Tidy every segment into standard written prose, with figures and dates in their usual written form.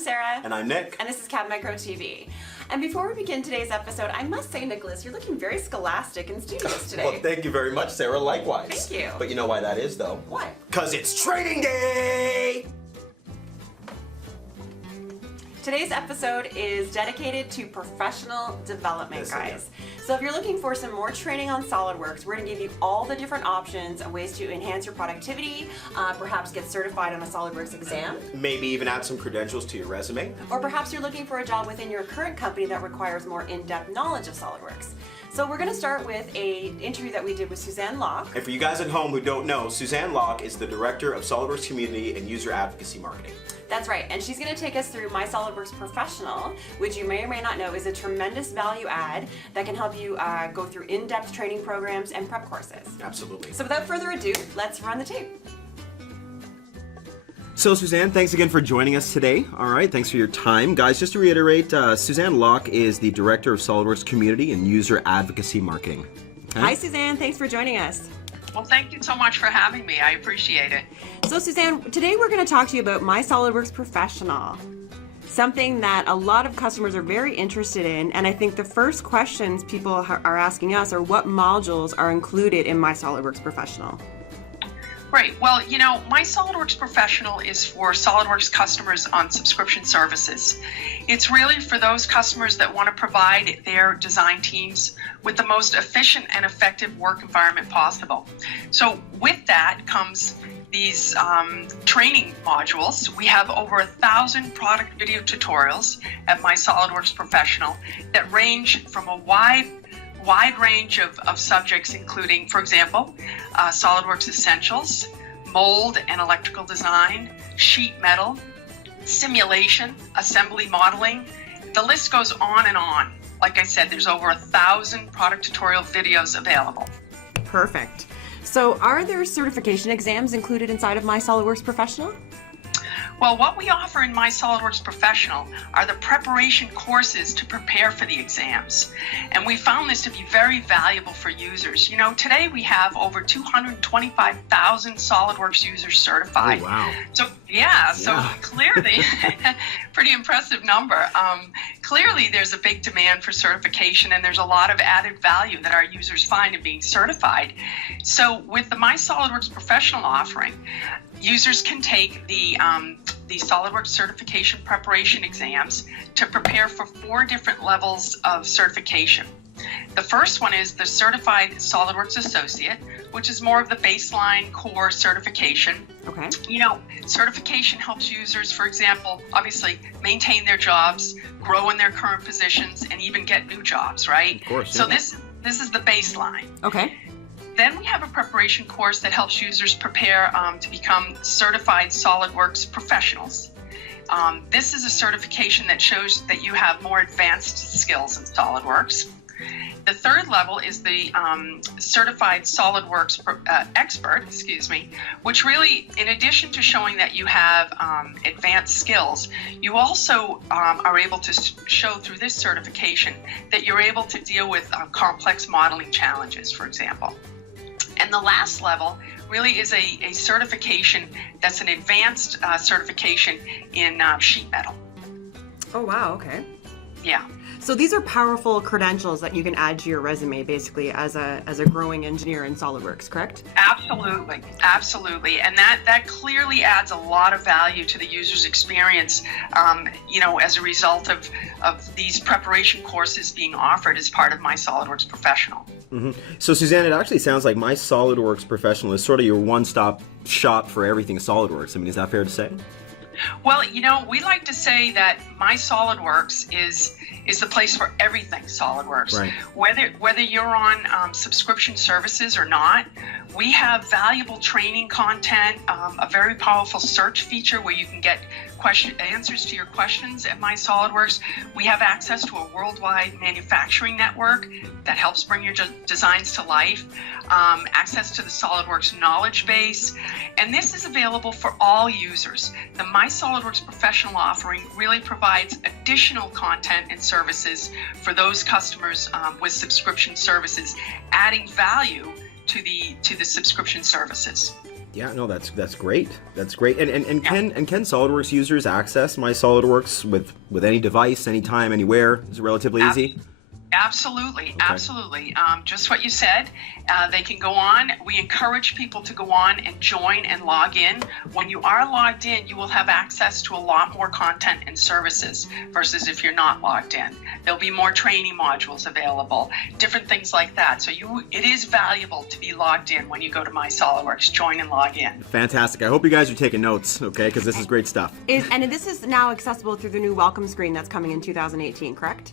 Sarah. And I'm Nick. And this is CAD Micro TV. And before we begin today's episode, I must say, Nicholas, you're looking very scholastic and studious today. Well, thank you very much, Sarah. Likewise. Thank you. But you know why that is, though? Why? Because it's training day! Today's episode is dedicated to professional development, guys. So if you're looking for some more training on SolidWorks, we're going to give you all the different options and ways to enhance your productivity, perhaps get certified on a SolidWorks exam. Maybe even add some credentials to your resume. Or perhaps you're looking for a job within your current company that requires more in-depth knowledge of SolidWorks. So we're going to start with an interview that we did with Suzanne Locke. And for you guys at home who don't know, Suzanne Locke is the Director of SolidWorks Community and User Advocacy Marketing. That's right, and she's going to take us through MySolidWorks Professional, which you may or may not know is a tremendous value add that can help you go through in-depth training programs and prep courses. Absolutely. So without further ado, let's run the tape. So Suzanne, thanks again for joining us today. All right, thanks for your time. Guys, just to reiterate, Suzanne Locke is the Director of SolidWorks Community and User Advocacy Marketing. Okay? Hi Suzanne, thanks for joining us. Well, thank you so much for having me. I appreciate it. So Suzanne, today we're going to talk to you about MySolidWorks Professional, something that a lot of customers are very interested in, and I think the first questions people are asking us are what modules are included in MySolidWorks Professional? Right. Well, you know, MySolidWorks Professional is for SolidWorks customers on subscription services. It's really for those customers that want to provide their design teams with the most efficient and effective work environment possible. So with that comes these training modules. We have over 1,000 product video tutorials at MySolidWorks Professional that range from a wide range of subjects, including, for example, SolidWorks Essentials, mold and electrical design, sheet metal, simulation, assembly modeling. The list goes on and on. Like I said, there's over 1,000 product tutorial videos available. Perfect. So are there certification exams included inside of MySolidWorks Professional? Well, what we offer in MySolidWorks Professional are the preparation courses to prepare for the exams. And we found this to be very valuable for users. You know, today we have over 225,000 SolidWorks users certified. Oh, wow. So, clearly, pretty impressive number. Clearly, there's a big demand for certification, and there's a lot of added value that our users find in being certified. So with the MySolidWorks Professional offering, users can take the SolidWorks certification preparation exams to prepare for 4 different levels of certification. The first one is the Certified SolidWorks Associate, which is more of the baseline core certification. Okay. You know, certification helps users, for example, obviously maintain their jobs, grow in their current positions, and even get new jobs, right? Of course. So yeah. this is the baseline. Okay. Then we have a preparation course that helps users prepare to become certified SolidWorks professionals. This is a certification that shows that you have more advanced skills in SolidWorks. The third level is the certified SolidWorks expert, which really, in addition to showing that you have advanced skills, you also are able to show through this certification that you're able to deal with complex modeling challenges, for example. And the last level really is a certification that's an advanced certification in sheet metal. Oh, wow, okay. Yeah. So these are powerful credentials that you can add to your resume, basically, as a growing engineer in SolidWorks, correct? Absolutely, absolutely, and that clearly adds a lot of value to the user's experience. You know, as a result of these preparation courses being offered as part of MySolidWorks Professional. Mm-hmm. So Suzanne, it actually sounds like MySolidWorks Professional is sort of your one-stop shop for everything SolidWorks. I mean, is that fair to say? Well, you know, we like to say that MySolidWorks is the place for everything SolidWorks. Right. Whether you're on subscription services or not, we have valuable training content, a very powerful search feature where you can get answers to your questions at MySolidWorks. We have access to a worldwide manufacturing network that helps bring your designs to life, access to the SolidWorks knowledge base, and this is available for all users. The MySolidWorks Professional offering really provides additional content and services for those customers with subscription services, adding value to the subscription services. Yeah, no, that's great. That's great. And can SolidWorks users access MySolidWorks with any device, anytime, anywhere? Is it relatively easy? Absolutely, Okay. absolutely. Just what you said. They can go on. We encourage people to go on and join and log in. When you are logged in, you will have access to a lot more content and services versus if you're not logged in. There'll be more training modules available, different things like that. So it is valuable to be logged in when you go to MySolidWorks. Join and log in. Fantastic. I hope you guys are taking notes, okay? Because this is great stuff. And this is now accessible through the new welcome screen that's coming in 2018, correct?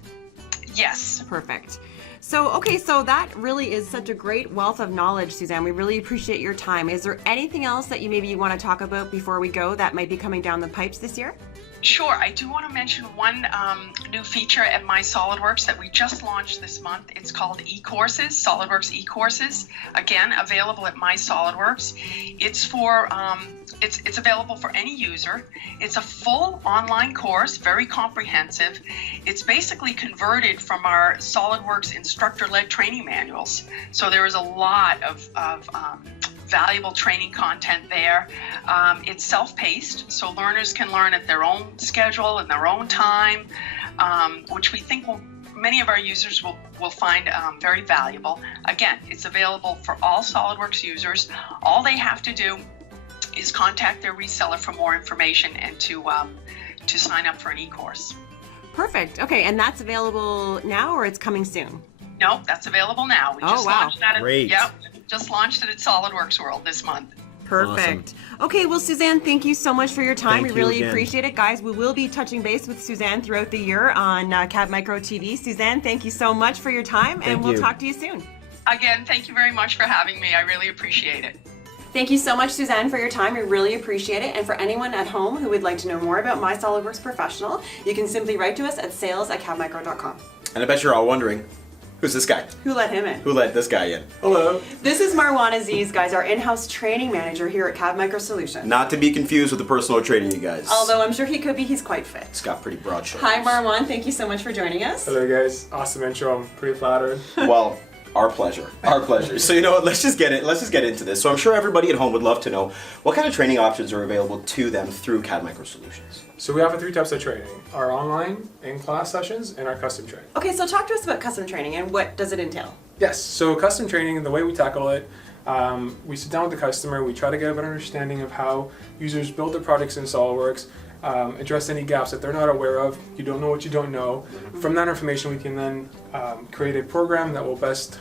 Yes. Perfect. So, okay, so that really is such a great wealth of knowledge, Suzanne. We really appreciate your time. Is there anything else that you maybe want to talk about before we go that might be coming down the pipes this year? Sure. I do want to mention one new feature at MySolidWorks that we just launched this month. It's called eCourses, SolidWorks eCourses. Again, available at MySolidWorks. It's for it's available for any user. It's a full online course, very comprehensive. It's basically converted from our SolidWorks instructor-led training manuals. So there is a lot of valuable training content there. It's self-paced, so learners can learn at their own schedule and their own time, which we think many of our users will find very valuable. Again, it's available for all SolidWorks users. All they have to do is contact their reseller for more information and to sign up for an e-course. Perfect. Okay, and that's available now or it's coming soon? No, that's available now. We just launched that. Great. Yep, just launched it at SolidWorks World this month. Perfect. Awesome. Okay, well, Suzanne, thank you so much for your time. Thank we really you again. appreciate it. Guys, we will be touching base with Suzanne throughout the year on CAD Micro TV. Suzanne, thank you so much for your time, and we'll talk to you soon. Again, thank you very much for having me. I really appreciate it. Thank you so much, Suzanne, for your time. We really appreciate it. And for anyone at home who would like to know more about MySolidWorks Professional, you can simply write to us at sales@cadmicro.com. And I bet you're all wondering, who's this guy? Who let him in? Who let this guy in? Hello. This is Marwan Aziz, guys, our in-house training manager here at CAD Micro Solutions. Not to be confused with the personal training, you guys. Although I'm sure he could be, he's quite fit. He's got pretty broad shoulders. Hi, Marwan. Thank you so much for joining us. Hello guys, awesome intro. I'm pretty flattered. Well, our pleasure. Our pleasure. So you know what? Let's just get into this. So I'm sure everybody at home would love to know what kind of training options are available to them through CAD Micro Solutions. So we have 3 types of training: our online, in-class sessions, and our custom training. Okay, so talk to us about custom training and what does it entail? Yes. So custom training, the way we tackle it, we sit down with the customer. We try to get a better understanding of how users build their products in SolidWorks. Address any gaps that they're not aware of. You don't know what you don't know. From that information, we can then create a program that will best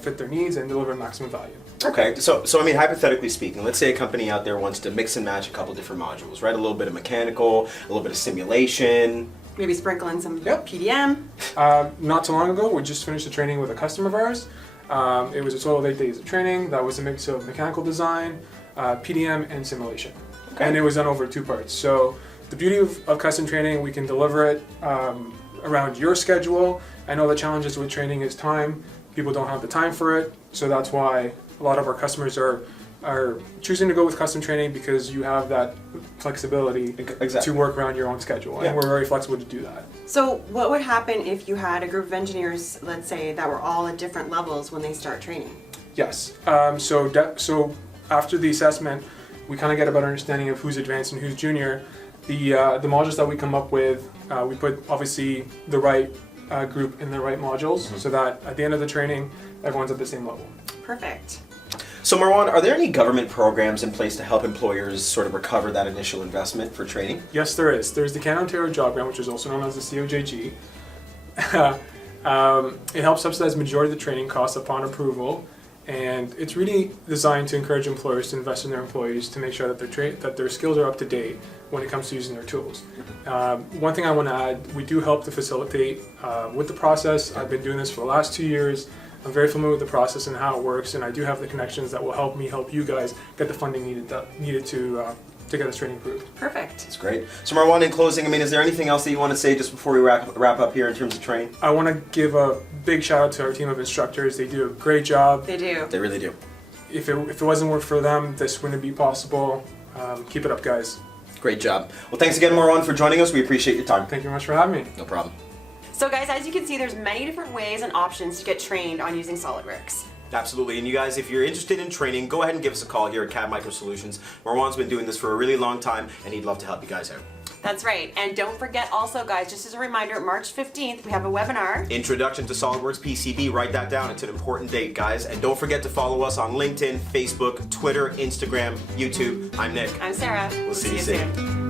fit their needs and deliver maximum value. Okay, so I mean, hypothetically speaking, let's say a company out there wants to mix and match a couple different modules, right? A little bit of mechanical, a little bit of simulation. Maybe sprinkle in some Yep. PDM. Not too long ago, we just finished a training with a customer of ours. It was a total of 8 days of training. That was a mix of mechanical design, PDM, and simulation. Okay. And it was done over 2 parts. So the beauty of custom training, we can deliver it around your schedule. I know the challenges with training is time. People don't have the time for it. So that's why a lot of our customers are choosing to go with custom training, because you have that flexibility to work around your own schedule. Yeah. And we're very flexible to do that. So what would happen if you had a group of engineers, let's say, that were all at different levels when they start training? Yes. So after the assessment, we kind of get a better understanding of who's advanced and who's junior. The modules that we come up with, we put obviously the right group in the right modules, so that at the end of the training, everyone's at the same level. Perfect. So Marwan, are there any government programs in place to help employers sort of recover that initial investment for training? Yes, there is. There's the Canada Ontario Job Grant, which is also known as the COJG. It helps subsidize the majority of the training costs upon approval, and it's really designed to encourage employers to invest in their employees to make sure that their skills are up to date when it comes to using their tools. One thing I want to add, we do help to facilitate with the process. I've been doing this for the last 2 years. I'm very familiar with the process and how it works, and I do have the connections that will help me help you guys get the funding needed to get this training approved. Perfect. That's great. So Marwan, in closing, I mean, is there anything else that you want to say just before we wrap up here in terms of training? I want to give a big shout out to our team of instructors. They do a great job. They do. They really do. If it wasn't work for them, this wouldn't be possible. Keep it up, guys. Great job. Well, thanks again, Marwan, for joining us. We appreciate your time. Thank you very much for having me. No problem. So guys, as you can see, there's many different ways and options to get trained on using SolidWorks. Absolutely, and you guys, if you're interested in training, go ahead and give us a call here at CAD Micro Solutions. Marwan's been doing this for a really long time, and he'd love to help you guys out. That's right, and don't forget also guys, just as a reminder, March 15th, we have a webinar. Introduction to SolidWorks PCB, write that down, it's an important date, guys. And don't forget to follow us on LinkedIn, Facebook, Twitter, Instagram, YouTube. I'm Nick. I'm Sarah. We'll see you soon.